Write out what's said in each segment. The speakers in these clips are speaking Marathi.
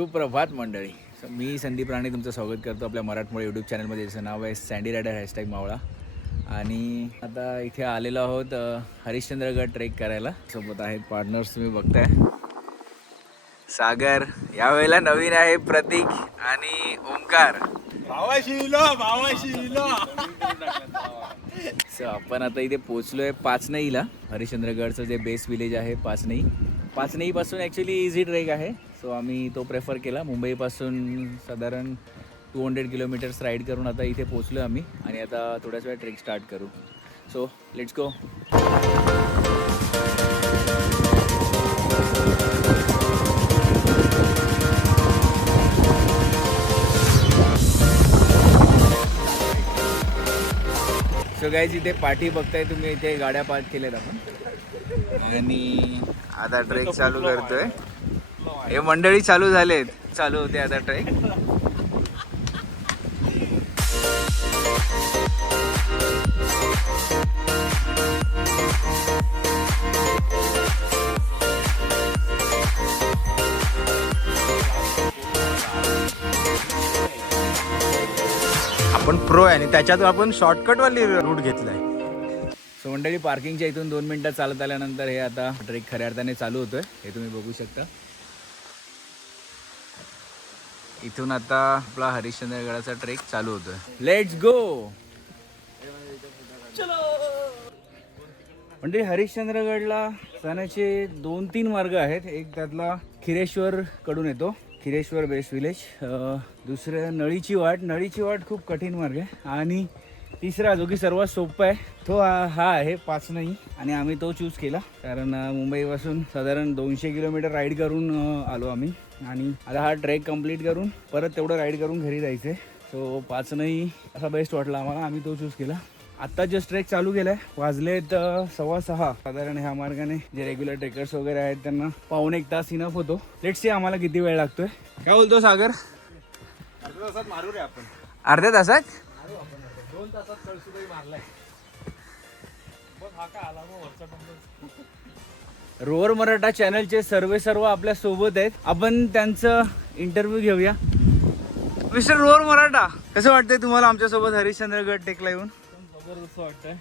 सुप्रभात मंडळी. मी संदीप राणे तुमचं स्वागत करतो आपल्या मराठमोळी यूट्यूब चॅनलमध्ये ज्याचं नाव आहे सँडी रायडर हॅशटॅग मावळा. आणि आता इथे आलेलो आहोत हरिश्चंद्रगड ट्रेक करायला. सोबत आहेत पार्टनर्स तुम्ही बघताय. सागर यावेळेला नवीन आहे प्रतीक आणि ओंकार. सो आपण आता इथे पोचलोय पाचनईला. हरिश्चंद्रगडचं जे बेस विलेज आहे पाचनई. पाचनईपासून ॲक्च्युली इझी ट्रेक आहे. सो आम्ही तो प्रेफर केला. मुंबईपासून साधारण टू हंड्रेड किलोमीटर्स राईड करून आता इथे पोचलो आम्ही. आणि आता थोड्याच वेळ ट्रेक स्टार्ट करू. So let's go so guys इथे पाठी बघताय तुम्ही. इथे गाड्या पार्क केल्यात आपण. आणि आता ट्रेक चालू करतोय. हे मंडळी चालू झालेत. चालू होते आता ट्रेक आपण प्रो आहे आणि त्याच्यात आपण शॉर्टकटवाली रूट घेतलाय. सो मंडळी पार्किंगच्या इथून दोन मिनिटं चालत आल्यानंतर हे आता ट्रेक खऱ्या अर्थाने चालू होतोय. हे तुम्ही बघू शकता. इथून आता आपला हरिश्चंद्रगडाचा ट्रेक चालू होतोय. लेट्स गो म्हणजे हरिश्चंद्रगडला जाण्याचे दोन तीन मार्ग आहेत. एक त्यातला खिरेश्वर कडून येतो. खिरेश्वर बेस्ट विलेज दुसरं नळीची वाट. नळीची वाट खूप कठीण मार्ग आहे. आणि तिसरा जो की सर्वात सोपा आहे तो हा आहे पाच नाही आणि आम्ही तो चूज केला. कारण मुंबईपासून साधारण दोनशे किलोमीटर राईड करून आलो आम्ही. आणि आता हा ट्रेक कंप्लीट करून परत तेवढं राईड करून घरी जायचं आहे सो पाचनंही असा बेस्ट वाटला आम्हाला. आम्ही तो चूज केला. आत्ता जस्ट ट्रेक चालू केलाय. वाजलेत तर सव्वा सहा. साधारण ह्या मार्गाने जे रेग्युलर ट्रेकर्स वगैरे आहेत त्यांना पाऊन एक तास इनफ होतो. लेट सी आम्हाला किती वेळ लागतोय. काय बोलतो सागर? अर्ध्या तासात? मारू रे आपण अर्ध्या तासात दोन तासात मारलाय आला वरचा रोवर मराठा चॅनलचे सर्वे सर्व आपल्यासोबत आहेत. आपण त्यांचं इंटरव्ह्यू घेऊया. मिस्टर रोवर मराठा कसं वाटतंय तुम्हाला आमच्यासोबत हरिश्चंद्रगड टेकला येऊन? जबरदस्त वाटतंय.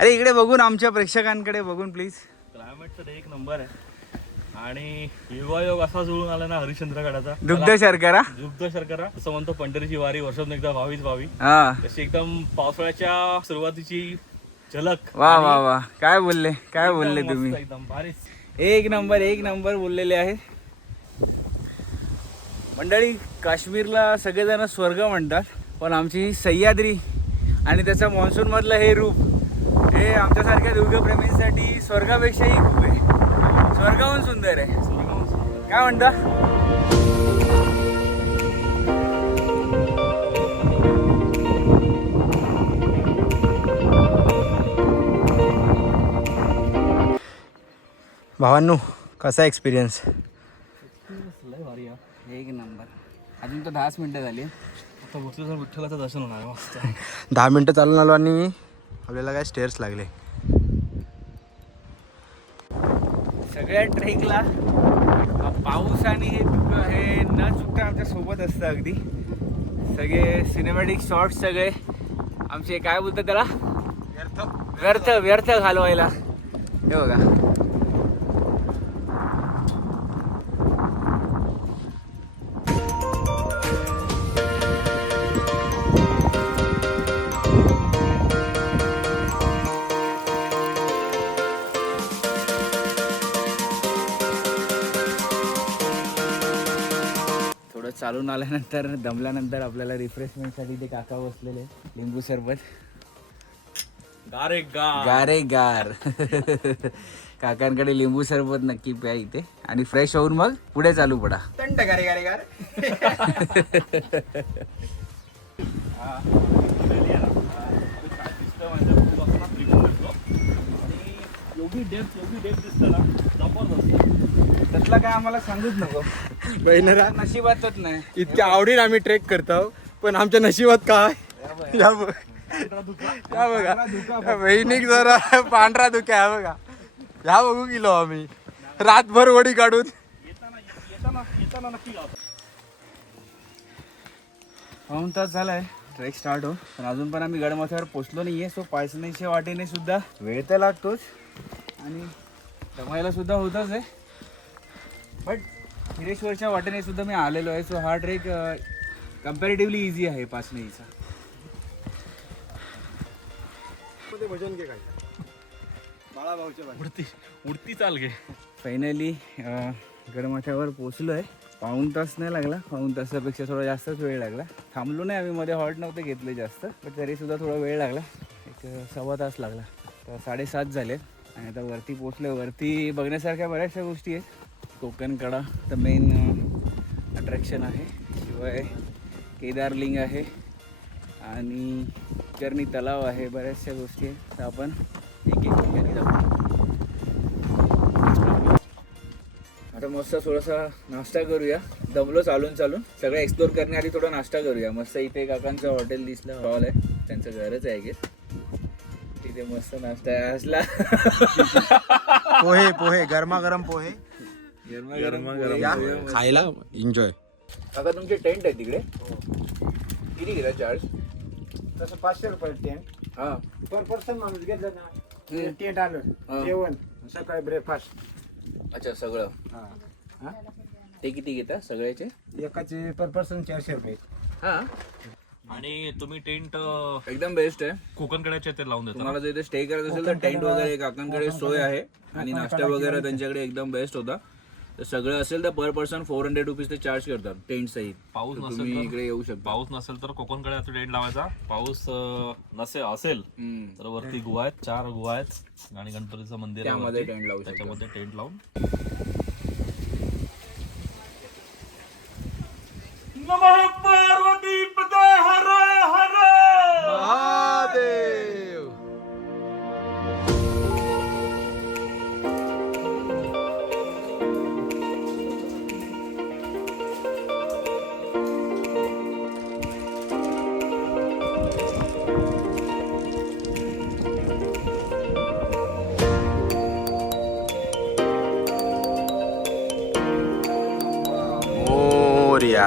अरे इकडे बघून आमच्या प्रेक्षकांकडे बघून प्लीज क्लायमेट तर एक नंबर आहे. आणि योगायोग असा जुळून आला ना हरिश्चंद्रगडाचा दुग्ध शर्करा दुग्ध शर्करा असं म्हणतो पंढरीची वारी वर्षातून एकदा व्हावीच व्हावी. हा. तशी एकदम पावसाळ्याच्या सुरुवातीची झलक वा वा वा. काय बोलले? काय बोलले तुम्ही? एकदम एक नंबर एक नंबर बोललेले आहे मंडळी काश्मीरला सगळेजण स्वर्ग म्हणतात पण आमची ही सह्याद्री आणि त्याचं मान्सून मधलं हे रूप हे आमच्यासारख्या दुर्गप्रेमींसाठी स्वर्गापेक्षाही खूप आहे. स्वर्गाहून सुंदर आहे. काय म्हणता? भावांनो कसा एक्सपिरियन्स. एक नंबर. अजून तर दहाच मिनिटं झाली. आता बसलो विठ्ठलाचं दर्शन होणार मस्त. दहा मिनटं चालून आलो आणि आपल्याला काय स्टेअर्स लागले. सगळ्या ट्रेकला पाऊस आणि हे हे न चुकता आमच्यासोबत असतं अगदी. सगळे सिनेमॅटिक शॉर्ट्स सगळे. आमचे काय बोलतात त्याला? व्यर्थ व्यर्थ घालवायला. हे बघा. चालून आल्यानंतर दमल्यानंतर आपल्याला रिफ्रेशमेंटसाठी ते काका बसलेले लिंबू सरबत. गारे गा गारे गार. काकांकडे लिंबू सरबत नक्की प्या इथे. आणि फ्रेश होऊन मग पुढे चालू पडा. थंड गारे गारे गार. एवढी डेप्थ एवढी डेप्थ दिसते ना जबरदस्त. त्यातला काय आम्हाला सांगूच नको. बहिणरा नशिबातच नाही. इतक्या आवडीने आम्ही ट्रेक करतो पण आमच्या नशिबात काय? या बघ. या बघा. या बहिणीक जरा पांढरा धुक्या हा बघा. ह्या बघू गेलो आम्ही. रातभर वडी काढून. पाऊन तास झालाय ट्रेक स्टार्ट हो. पण अजून पण आम्ही गडमाथ्यावर पोचलो नाहीये सो पायसण्याच्या वाटेने सुद्धा वेळ तर लागतोच. आणि दमायला सुद्धा होतच आहे. बट हिरेश्वरच्या वाटेने सुद्धा मी आलेलो आहे सो हा ट्रेक कम्पॅरेटिव्हली इझी आहे पाचनेचा उडती उडती चाल घे. फायनली गडमाथ्यावर पोचलो आहे पाऊण तास नाही लागला पाऊण तासापेक्षा थोडा जास्तच वेळ लागला. थांबलो नाही आम्ही मध्ये हॉल्ट नव्हते घेतले जास्त पण तरीसुद्धा थोडा वेळ लागला. एक सव्वा तास लागला. तर साडेसात झाले. आणि आता वरती पोचलो वरती बघण्यासारख्या बऱ्याचशा गोष्टी आहेत. कोकण कडा तर मेन अट्रॅक्शन आहे. शिवाय केदारलिंग आहे आणि चरणी तलाव आहे बऱ्याचशा गोष्टी आहेत. तर आपण एक एक ठिकाणी जाऊ. आता मस्त थोडासा नाश्ता करूया. दमलो चालून चालून. सगळं एक्सप्लोर करण्याआधी थोडा नाश्ता करूया. मस्त इथे काकांचं हॉटेल दिसलं. हॉल आहे. त्यांचं घरच आहे की तिथे मस्त नाश्ता आहे. असला. पोहे पोहे. गरमागरम पोहे. या. खायला एन्जॉय काका तुमचे टेंट आहे तिकडे. किती घेता चार्ज तसं पाचशे रुपये टेंट हा. पर पर्सन माणूस घेतलं ना. टेंट. आलं. जेवण सकाळी ब्रेकफास्ट अच्छा सगळं. हा. ते किती घेता सगळ्याचे? एकाचे पर पर्सन चारशे रुपये. हा. आणि तुम्ही टेंट एकदम बेस्ट आहे. कोकणकड्याच्या ते लावून देता तुम्हाला जर इथे स्टे करायचं असेल तर टेंट वगैरे काकांकडे सोय आहे. आणि नाश्ता वगैरे त्यांच्याकडे एकदम बेस्ट होता. तर सगळं असेल तर per person four hundred rupees ते चार्ज करतात टेंट सहित पाऊस तर नसेल तुम्ही तर- इकडे येऊ शकता पाऊस नसेल तर कोकणकड्याचा टेंट लावायचा पाऊस अं, नसेल असेल हम्म. तर वरती गुहा आहेत चार गुहा आहेत आणि गणपतीचं मंदिर आहे त्यामध्ये वरती. टेंट लावू शकता. त्याच्यामध्ये टेंट लावून पार्वती मोर्या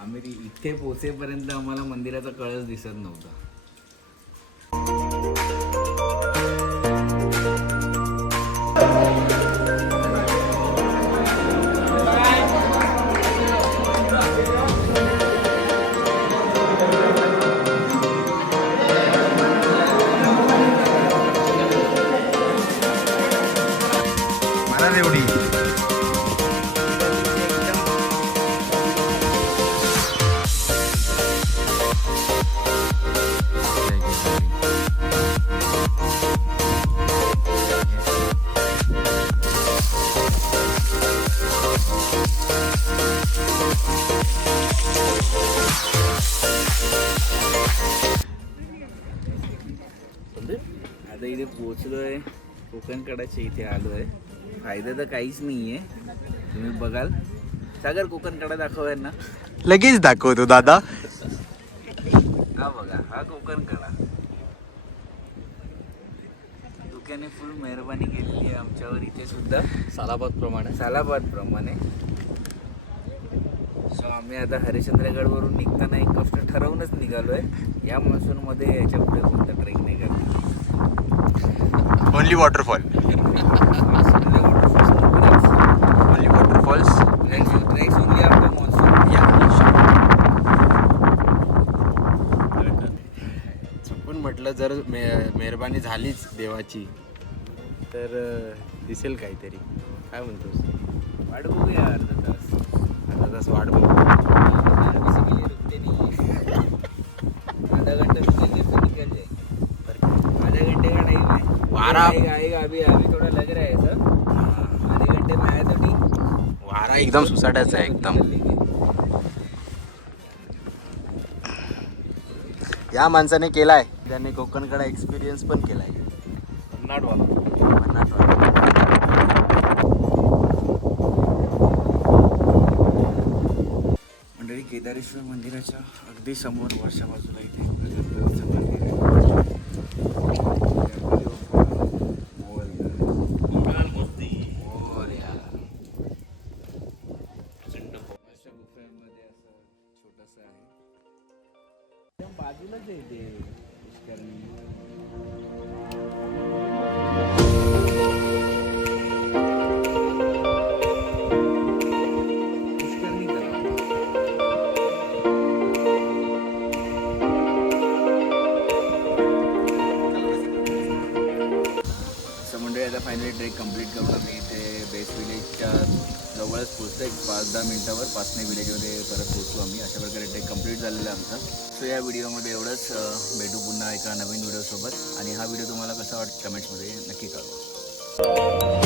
आम्ही ती इथे पोहोचेपर्यंत आम्हाला मंदिराचा कळस दिसत नव्हता. इथे पोहोचलोय. कोकण कडाच्या इथे आलोय. फायदा तर काहीच नाहीये. तुम्ही बघाल. सागर कोकण कडा दाखव यांना. लगेच दाखवतो दादा. हा बघा हा कोकण कडा दुक्याने फुल मेहरबानी केलेली आहे आमच्यावर इथे सुद्धा. सालाबाद प्रमाणे सालाबाद प्रमाणे सो आम्ही आता हरिश्चंद्रगडवरून निघताना एक गोष्ट ठरवूनच निघालोय. या मान्सूनमध्ये याच्यापुढे कोणता ट्रेक नाही करणार ओनली वॉटरफॉल ओनली वॉटरफॉल्स चुकून म्हटलं जर मे मेहरबानी झालीच देवाची तर दिसेल काहीतरी. काय म्हणतोस? वाट बघूया अर्धा तास. आता तास वाट बघू बेसिकली रुकते नहीं आधा घंटा रुकेंगे फिर निकल जाएंगे आधे घंटे का टाइम है वारा- आएगा आएगा अभी अभी थोड़ा लग रहा है. सर आधे घंटे में आया तो. ठीक वारा एकदम सुसाट्याचा आहे एकदम। या माणसाने केलाय. त्याने कोकणकडे एक्सपिरियन्स पण केलाय. मंडळी केदारेश्वर मंदिराच्या अगदी समोर वरच्या बाजूला इथे मंदिर आहे. बाजूलाच आहे ते पुष्करणी. ट्रेक कंप्लीट करून आम्ही इथे बेस विलेजच्या जवळच पोचतो एक पाच दहा मिनटावर पाचने विलेजमध्ये परत पोहोचतो आम्ही. अशा प्रकारे ट्रेक कंप्लीट झालेला आहे आमचा. सो या व्हिडिओमध्ये एवढंच. भेटू पुन्हा एका नवीन व्हिडिओसोबत आणि हा व्हिडिओ तुम्हाला कसा वाटतं कमेंट्समध्ये नक्की कळवा.